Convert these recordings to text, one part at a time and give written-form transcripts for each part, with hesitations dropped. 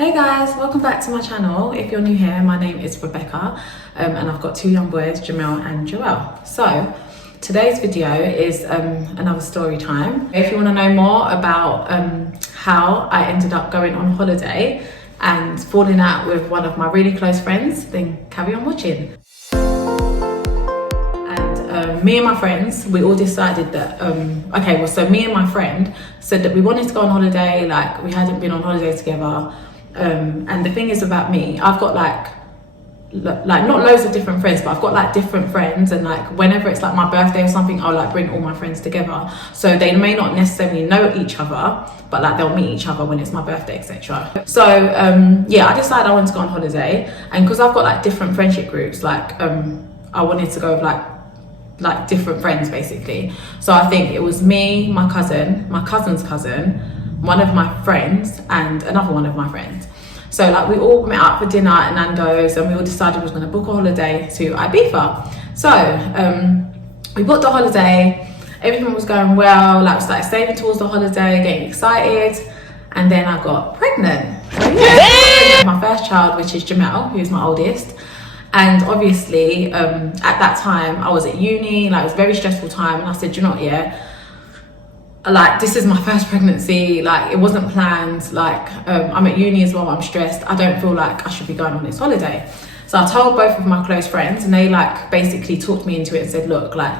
Hey guys, welcome back to my channel. If you're new here, my name is Rebecca and I've got two young boys, Jamel and Joel. So today's video is another story time. If you want to know more about how I ended up going on holiday and falling out with one of my really close friends, then carry on watching. And me and my friends, we all decided that, so me and my friend said that we wanted to go on holiday, like we hadn't been on holiday together. And the thing is about me, I've got like not loads of different friends, but I've got like different friends, and like whenever it's like my birthday or something, I'll like bring all my friends together, so they may not necessarily know each other, but like they'll meet each other when it's my birthday, etc. So yeah, I decided I wanted to go on holiday, and because I've got like different friendship groups, like I wanted to go with like different friends basically. So I think it was me, my cousin's cousin, one of my friends, and another one of my friends. So like we all met up for dinner at Nando's, and we all decided we was going to book a holiday to Ibiza. So we booked the holiday, everything was going well, like we started saving towards the holiday, getting excited, and then I got pregnant. So yeah, my first child, which is Jamel, who's my oldest. And obviously at that time I was at uni, like it was a very stressful time, and I said, you know what, yeah, like this is my first pregnancy, like it wasn't planned, like I'm at uni as well, I'm stressed, I don't feel like I should be going on this holiday. So I told both of my close friends, and they like basically talked me into it and said, look, like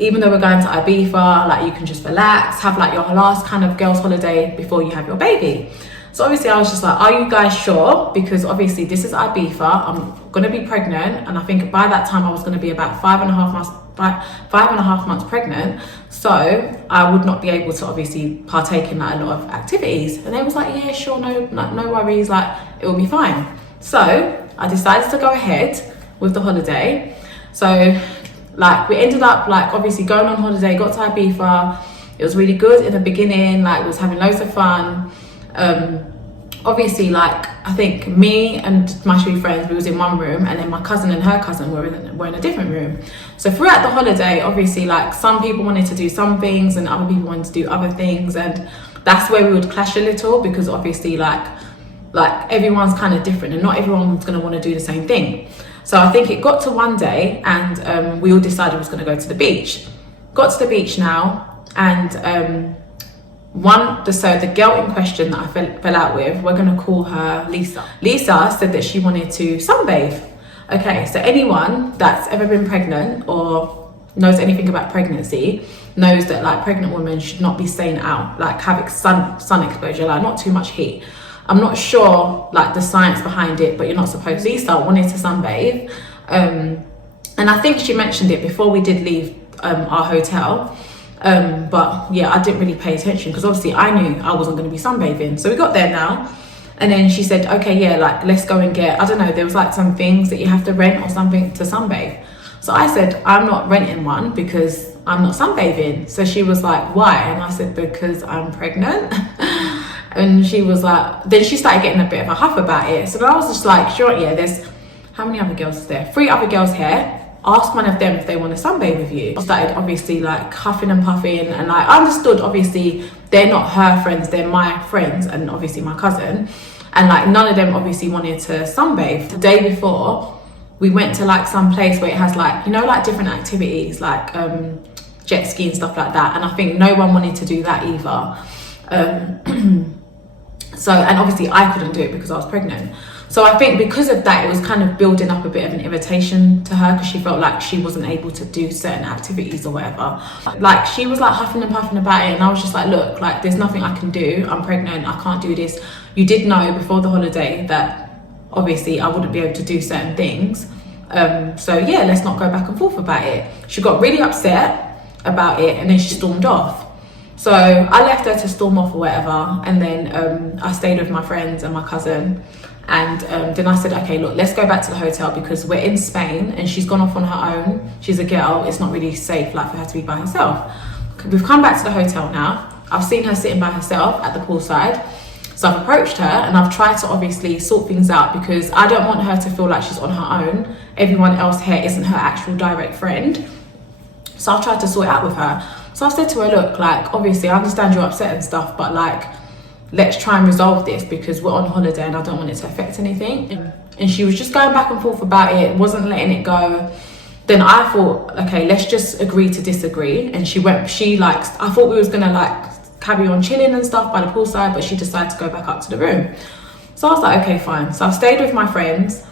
even though we're going to Ibiza, like you can just relax, have like your last kind of girls holiday before you have your baby. So obviously I was just like, are you guys sure? Because obviously this is Ibiza, I'm gonna be pregnant, and I think by that time I was gonna be about 5.5 months pregnant. So I would not be able to obviously partake in like a lot of activities. And they was like, yeah, sure, no worries, like it will be fine. So I decided to go ahead with the holiday. So like we ended up like obviously going on holiday, got to Ibiza. It was really good in the beginning, like we was having loads of fun. Obviously like I think me and my three friends, we was in one room, and then my cousin and her cousin were in a different room. So throughout the holiday, obviously like some people wanted to do some things and other people wanted to do other things, and that's where we would clash a little, because obviously like everyone's kind of different and not everyone's going to want to do the same thing. So I think it got to one day, and we all decided we was going to go to the beach. Got to the beach now, and so the girl in question that I fell out with, we're gonna call her Lisa. Lisa said that she wanted to sunbathe. Okay, so anyone that's ever been pregnant or knows anything about pregnancy knows that like pregnant women should not be staying out, like having sun exposure, like not too much heat. I'm not sure like the science behind it, but you're not supposed. Lisa wanted to sunbathe, and I think she mentioned it before we did leave our hotel. But yeah, I didn't really pay attention because obviously I knew I wasn't going to be sunbathing. So we got there now, and then she said, okay, yeah, like let's go and get, I don't know, there was like some things that you have to rent or something to sunbathe. So I said, I'm not renting one because I'm not sunbathing. So she was like, why? And I said, because I'm pregnant. And she was like, then she started getting a bit of a huff about it. So I was just like, sure, yeah, there's, how many other girls is there? 3 other girls here. Ask one of them if they want to sunbathe with you. I started obviously like huffing and puffing, and like I understood obviously they're not her friends, they're my friends, and obviously my cousin, and like none of them obviously wanted to sunbathe. The day before we went to like some place where it has like, you know, like different activities like jet ski and stuff like that, and I think no one wanted to do that either. So, and obviously I couldn't do it because I was pregnant. So I think because of that, it was kind of building up a bit of an irritation to her, because she felt like she wasn't able to do certain activities or whatever. Like she was like huffing and puffing about it, and I was just like, look, like there's nothing I can do, I'm pregnant, I can't do this. You did know before the holiday that obviously I wouldn't be able to do certain things. So yeah, let's not go back and forth about it. She got really upset about it, and then she stormed off. So I left her to storm off or whatever, and then I stayed with my friends and my cousin. And then I said, okay, look, let's go back to the hotel because we're in Spain and she's gone off on her own. She's a girl, it's not really safe like for her to be by herself. We've come back to the hotel now. I've seen her sitting by herself at the poolside. So I've approached her and I've tried to obviously sort things out, because I don't want her to feel like she's on her own. Everyone else here isn't her actual direct friend. So I've tried to sort it out with her. So I said to her, look, like obviously I understand you're upset and stuff, but like let's try and resolve this because we're on holiday and I don't want it to affect anything. And she was just going back and forth about it, wasn't letting it go. Then I thought, okay, let's just agree to disagree. And I thought we was gonna like carry on chilling and stuff by the poolside, but she decided to go back up to the room. So I was like, okay, fine. So I stayed with my friends.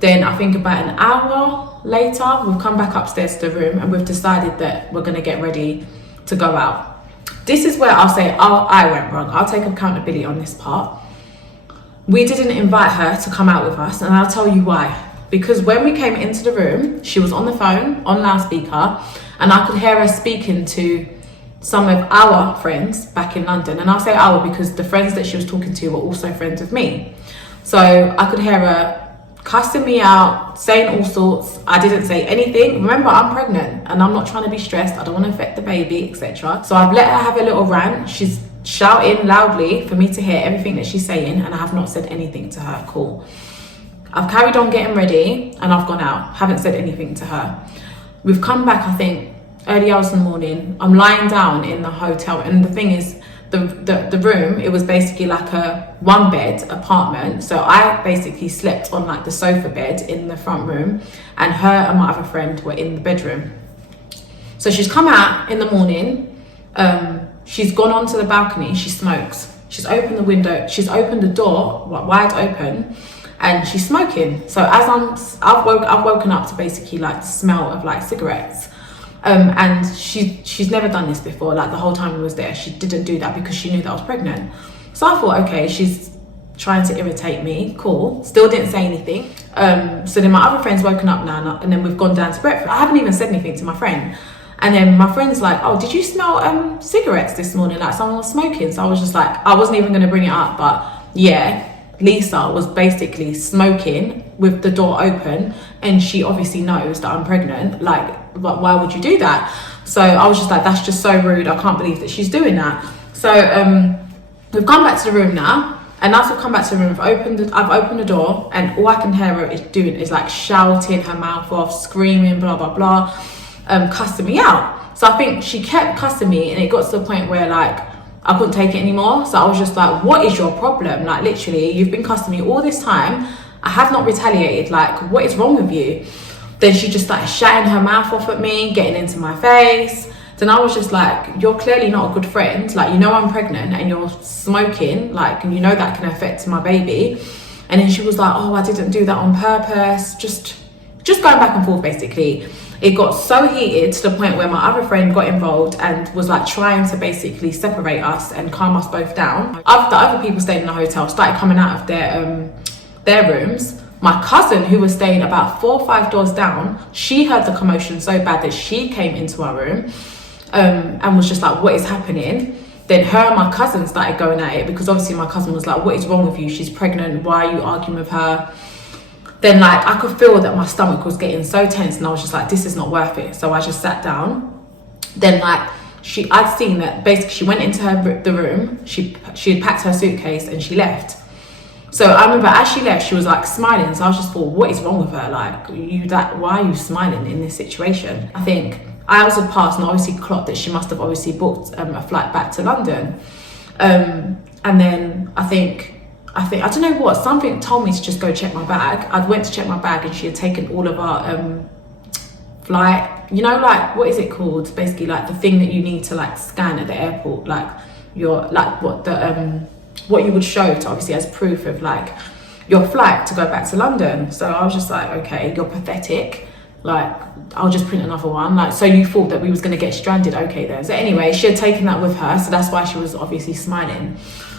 Then I think about an hour later, we've come back upstairs to the room and we've decided that we're gonna get ready to go out. This is where I'll say I went wrong. I'll take accountability on this part. We didn't invite her to come out with us, and I'll tell you why. Because when we came into the room, she was on the phone, on loudspeaker, and I could hear her speaking to some of our friends back in London. And I'll say our because the friends that she was talking to were also friends of me. So I could hear her cussing me out, saying all sorts. I didn't say anything. Remember, I'm pregnant and I'm not trying to be stressed. I don't want to affect the baby, etc. So I've let her have a little rant. She's shouting loudly for me to hear everything that she's saying, and I have not said anything to her. Cool. I've carried on getting ready and I've gone out. Haven't said anything to her. We've come back, I think, early hours in the morning. I'm lying down in the hotel, and the thing is, the room, it was basically like a one bed apartment. So I basically slept on like the sofa bed in the front room, and her and my other friend were in the bedroom. So she's come out in the morning. She's gone onto the balcony. She smokes. She's opened the window. She's opened the door wide open, and she's smoking. So as I've woken up to basically like the smell of like cigarettes. And she's never done this before. Like the whole time we was there, she didn't do that because she knew that I was pregnant. So I thought, okay, she's trying to irritate me. Cool. Still didn't say anything. So then my other friend's woken up now, and then we've gone down to breakfast. I haven't even said anything to my friend. And then my friend's like, oh, did you smell cigarettes this morning? Like someone was smoking. So I was just like, I wasn't even going to bring it up, but yeah, Lisa was basically smoking with the door open, and she obviously knows that I'm pregnant. Like, but why would you do that? So I was just like, that's just so rude. I can't believe that she's doing that. So we've gone back to the room now, and as we've come back to the room, I've opened the door, and all I can hear her is doing is like shouting her mouth off, screaming, blah blah blah, cussing me out. So I think she kept cussing me, and it got to the point where like I couldn't take it anymore. So I was just like, what is your problem? Like literally, you've been cussing me all this time. I have not retaliated. Like, what is wrong with you? Then she just started shouting her mouth off at me, getting into my face. Then I was just like, you're clearly not a good friend. Like, you know I'm pregnant and you're smoking, like, and you know that can affect my baby. And then she was like, oh, I didn't do that on purpose. Just going back and forth, basically. It got so heated to the point where my other friend got involved and was like trying to basically separate us and calm us both down. The other people staying in the hotel started coming out of their rooms. My cousin, who was staying about 4 or 5 doors down, she heard the commotion so bad that she came into our room and was just like, what is happening? Then her and my cousin started going at it because obviously my cousin was like, what is wrong with you? She's pregnant. Why are you arguing with her? Then like I could feel that my stomach was getting so tense, and I was just like, this is not worth it. So I just sat down. Then like I'd seen that basically she went into the room, she had packed her suitcase and she left. So I remember as she left, she was like smiling. So I was just thought, what is wrong with her? Like, why are you smiling in this situation? I think hours had passed, and I obviously clocked that she must have obviously booked a flight back to London. And then I don't know what, something told me to just go check my bag. I went to check my bag, and she had taken all of our flight, you know, like, what is it called? Basically like the thing that you need to like scan at the airport, like your, like what you would show to obviously as proof of like your flight to go back to London. So I was just like, okay, you're pathetic. Like, I'll just print another one. Like, so you thought that we was going to get stranded? Okay then. So anyway, she had taken that with her, so that's why she was obviously smiling.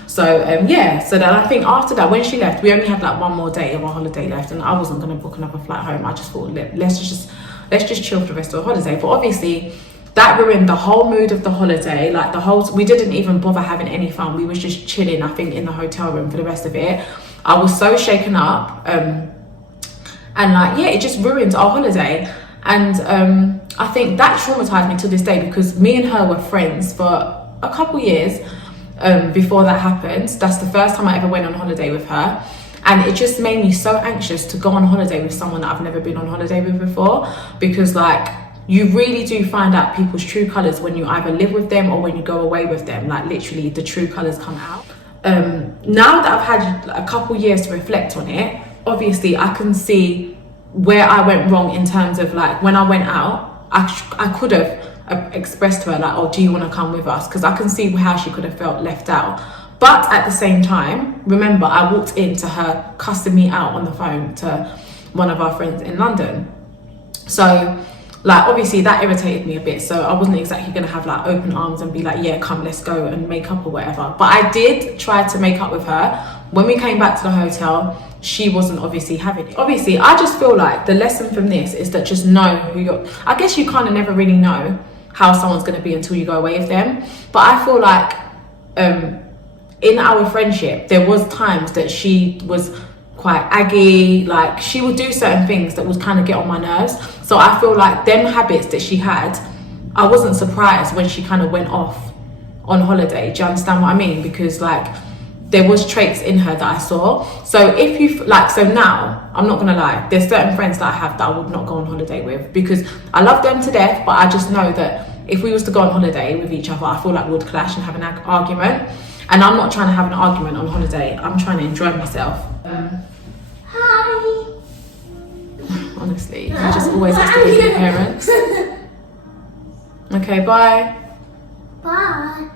So yeah, so then I think after that, when she left, we only had like one more day of our holiday left, and I wasn't going to book another flight home. I just thought, let's just chill for the rest of the holiday. But obviously that ruined the whole mood of the holiday. Like we didn't even bother having any fun. We was just chilling, I think, in the hotel room for the rest of it. I was so shaken up, and like, yeah, it just ruined our holiday. And I think that traumatized me to this day, because me and her were friends for a couple years before that happened. That's the first time I ever went on holiday with her, and it just made me so anxious to go on holiday with someone that I've never been on holiday with before, because like, you really do find out people's true colors when you either live with them or when you go away with them. Like literally the true colors come out. now that I've had a couple years to reflect on it, obviously I can see where I went wrong in terms of like when I went out, I could have expressed to her like, oh, do you want to come with us? Because I can see how she could have felt left out. But at the same time, remember, I walked into her cussing me out on the phone to one of our friends in London. So like obviously that irritated me a bit, so I wasn't exactly gonna have like open arms and be like, yeah, come, let's go and make up or whatever. But I did try to make up with her. When we came back to the hotel, she wasn't obviously having it. Obviously, I just feel like the lesson from this is that just know who you're, I guess you kind of never really know how someone's going to be until you go away with them. But I feel like in our friendship, there was times that she was quite aggy, like she would do certain things that would kind of get on my nerves. So I feel like them habits that she had, I wasn't surprised when she kind of went off on holiday. Do you understand what I mean? Because like there was traits in her that I saw. So if you like, so now I'm not gonna lie, there's certain friends that I have that I would not go on holiday with because I love them to death, but I just know that if we was to go on holiday with each other, I feel like we would clash and have an argument. And I'm not trying to have an argument on holiday. I'm trying to enjoy myself. Hi. Honestly, you just always have to be with your parents. Okay, bye. Bye.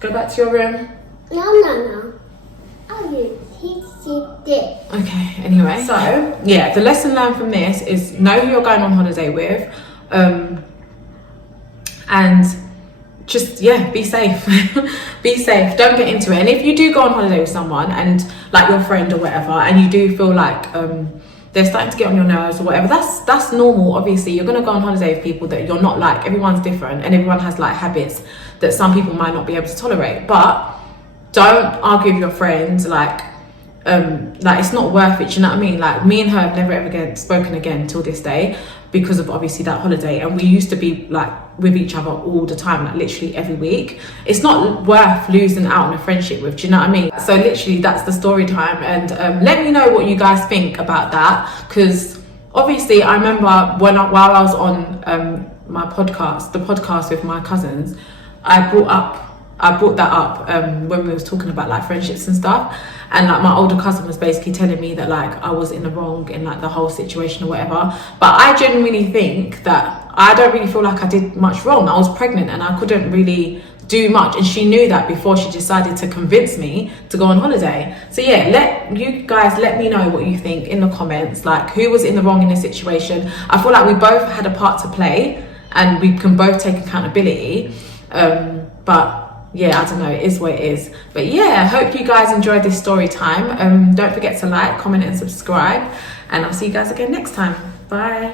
Go back to your room. No. I will sit there. Okay, anyway. So, yeah, the lesson learned from this is know who you're going on holiday with. And just, yeah, be safe. Be safe. Don't get into it. And if you do go on holiday with someone and like your friend or whatever, and you do feel like they're starting to get on your nerves or whatever, that's normal. Obviously, you're going to go on holiday with people that you're not like. Everyone's different and everyone has like habits that some people might not be able to tolerate. But don't argue with your friends like it's not worth it. Do you know what I mean? Like me and her have never ever spoken again till this day because of obviously that holiday, and we used to be like with each other all the time, like literally every week. It's not worth losing out on a friendship with, do you know what I mean? So literally that's the story time. And let me know what you guys think about that, because obviously I remember while I was on my podcast, the podcast with my cousins, I brought that up when we was talking about like friendships and stuff, and like my older cousin was basically telling me that like I was in the wrong in like the whole situation or whatever. But I genuinely think that I don't really feel like I did much wrong. I was pregnant and I couldn't really do much, and she knew that before she decided to convince me to go on holiday. So yeah, let me know what you think in the comments, like who was in the wrong in this situation. I feel like we both had a part to play and we can both take accountability. But yeah, I don't know, it is what it is. But yeah, I hope you guys enjoyed this story time. Don't forget to like, comment and subscribe, and I'll see you guys again next time. Bye.